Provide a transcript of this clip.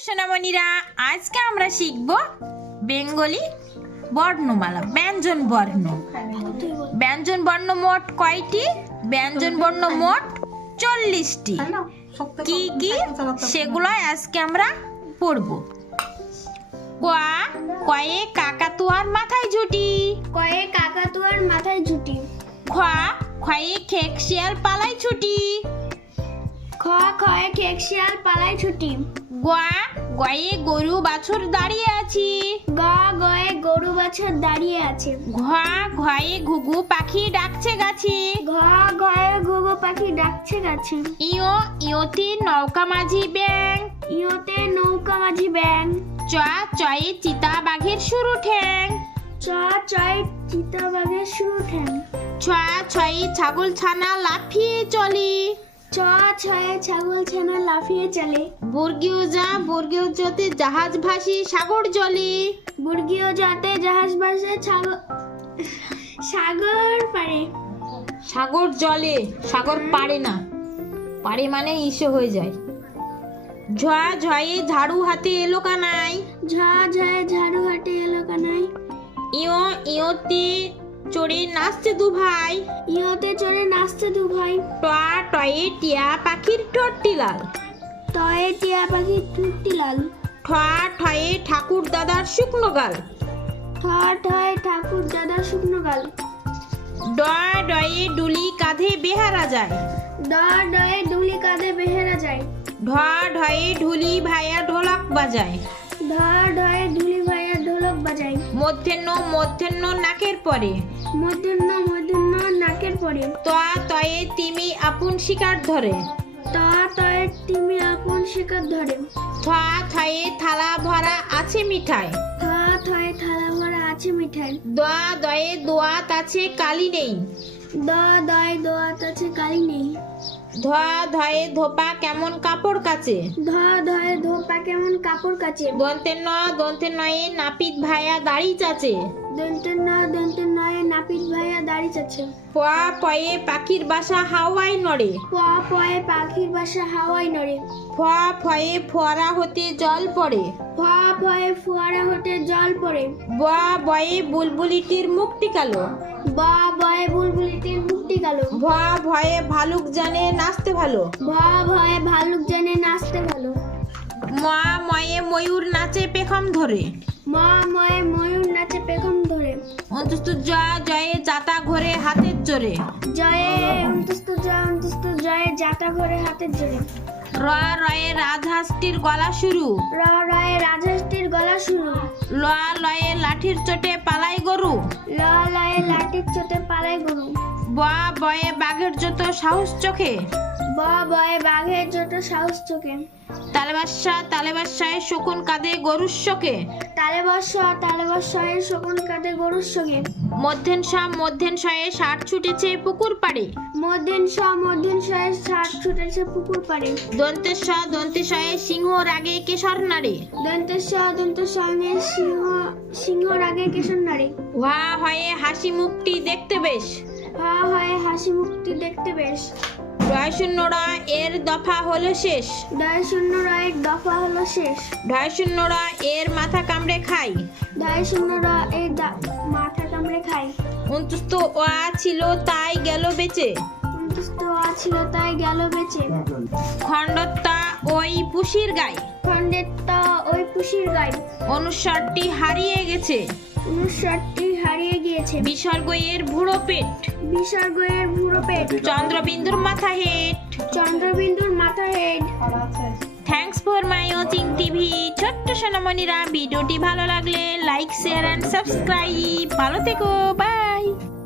সোনামণিরা, আজকে আমরা শিখব বেঙ্গলি বর্ণমালা। ব্যঞ্জন বর্ণ। ব্যঞ্জন বর্ণ মোট কয়টি? ব্যঞ্জন বর্ণ মোট 40টি। কি কি সেগুলো আজকে আমরা পড়ব। কোয়া, কয়ে কাকাতুয়ার মাথায় ঝুটি। কয়ে কাকাতুয়ার মাথায় ঝুটি। খোয়া, খয়ে খেক শিয়াল পালায় ছুটি। খ, খয়ে খেক শিয়াল পালায় ছুটি। গোয়া, গয়ে গরু বাছুর দাঁড়িয়ে আছি। গ, গয়ে গরু বাছুর দাঁড়িয়ে আছে। ঘা, ঘয়ে ঘুঘু পাখি ডাকছে গাছি। ঘ, ঘয়ে ঘুঘু পাখি ডাকছে গাছে। ইয়ো, ইয়তি নৌকা মাঝি ব্যাং। ইয়োতে নৌকা মাঝি ব্যাং। চ, চয়ে চিতা বাঘের শুরু ঠ্যাং। চ, চয়ে চিতাবাঘের শুরু ঠ্যাং। ছ, ছয়ে ছাগল ছানা লাফিয়ে চলি। ছ, ছয়ে ছাগল ছানা লাফিয়ে চলে। বর্গীয় যা, বর্গীয় যতে জাহাজ ভাসি সাগর জলে। বর্গীয় জাতে জাহাজ ভাসে সাগর পারে। সাগর জলে, সাগর পারে না, পারে মানে ইসে হয়ে যায়। ঝয়া, ঝয়ে ঝাড়ু হাতে এলো কানাই। ঝ, ঝয়ে ঝাড়ু হাটে এলো কানাই। ইয়ো, ইয়তে চড়ে নাচছে দু ভাই। ইয়োতে চড়ে নাচছে দু ভাই। টয়া, টয়ে টিয়া পাখির ঠোঁটটি লাল। টয়ে টিয়া পাখির ঠোঁটটি লাল। ঠয়া, ঠয়ে ঠাকুর দাদার শুকনো গাল। ঠ, ঠয়ে ঠাকুর দাদা শুকনো গাল। ডয়া, ডয়ে ডুলি কাঁধে বেহারা যায়। ড, ডয়ে ডুলি কাঁধে বেহেরা যায়। ঢয়া, ঢয়ে ঢুলি ভাইয়া ঢোলক বাজায়। ঢ, ঢয়ে ঢুলি ভাইয়া ঢোলক বাজায়। মধ্যাহ্ন, মধ্যাহ্ন নাকের পরে। মধ্যাহ্ন, মধ্যাহ্ন নাকের পরে। তয়া, তয়ে তিমি আপন শিকার ধরে। ত, তয়ে তিমি আপন শিকার ধরে। থয়া, থয়ে থালা ভরা আছে মিঠাই। থ, থয়ে থালা ভরা আছে মিঠাই। দয়া, দয়ে দোয়াত আছে কালি নেই। দ, দয়ে দোয়াত আছে কালি নেই। ধয়া, ধয়ে ধোপা কেমন কাপড় কাচে। ধ, ধয়ে ধোপা কেমন কাপড় কাচে। দন্তের ন, দন্তের নয়ে নাপিত ভাইয়া দাড়ি চাচে। দন্তের ন, দন্তের নয়ে নাপিত ভাইয়া দাড়ি চাচ্ছে। পয়া, পয়ে পাখির বাসা হাওয়ায় নড়ে। প, পয়ে পাখির বাসা হাওয়ায় নড়ে। ফয়া, ফয়ে ফোয়ারা হতে জল পড়ে। ফ, ফয়ে ফোয়ারা হতে জল পড়ে। বয়া, বয়ে বুলবুলিটির মুখটি কালো। ব, বয়ে বুলবুলিটির মুখটি কালো। ভয়া, ভয়ে ভালুক জানে নাচতে ভালো। ভ, ভয়ে ভালুক জানে নাচতে ভালো। মা, ময়ে ময়ূর নাচে পেখম ধরে। ম, ময়ে ময়ূর নাচে পেখম ধরে। অন্তস্থ জয়া, জয়ে জাতা ঘরে হাতের জোরে। জয়ে অন্তস্থ জয়, অন্তস্থ জয়ে জাতা ঘরে হাতের জোরে। রয়া, রয়ে রাজহাঁসটির গলা শুরু। র, রয়ে রাজহাঁসটির গলা শুরু। লয়া, লয়ে লাঠির চোটে পালাই গরু। ল, লয়ে লাঠির চোটে পালায় গরু। বয়া, বয়ে বাঘের যত সাহস চোখে। ব, বয়ে বাঘের যত সাহস চোখে। তালেবাসা, তালেবাসায় শকুন কাঁদে গরুর শোকে। তালে বর্ষয়ে শকুন কাটে গরুর সঙ্গে। মধ্যেনসা, মধ্যেনসয়ে ষাট ছুটেছে পুকুর পাড়ে। মধ্যেনশয়ে ষাট ছুটেছে পুকুর পাড়ে। দন্তেশ, দন্তেশয়ে সিংহ রাগে কেশর নাড়ে। দন্তেশয়ে সিংহ রাগে কেশর নাড়ে। হা, হয়ে হাসি মুখটি দেখতে বেশ। হা, হয়ে হাসি মুখটি দেখতে বেশ। ঢয় শূন্য র, এর দফা হলো শেষ। ঢয় শূন্য রয়ের দফা হলো শেষ। ঢয় শূন্য র, এর মাথা কামড়ে খাই। ঢয় শূন্য র, এই মাথা কামড়ে খাই। অন্তস্থ ওয়া ছিল তাই গেল বেঁচে। অন্তস্থ ছিল তাই গেল বেঁচে। খণ্ডতা, ওই পুষির গাই। খণ্ডের তা ওই পুষির গাই। অনুস্বরটি হারিয়ে গেছে। অনুস্বরটি হারিয়ে গিয়েছে। বিসর্গ, এর ভুড়ো পেট। বিসর্গ, এর ভুড়ো পেট। চন্দ্রবিন্দুর মাথা হেট। চন্দ্রবিন্দুর মাথা head. Thanks for my watching TV. ছোট্ট সোনামণিরা, ভিডিওটি ভালো লাগলে লাইক, শেয়ার অ্যান্ড সাবস্ক্রাইব। ভালো থেকো, বাই।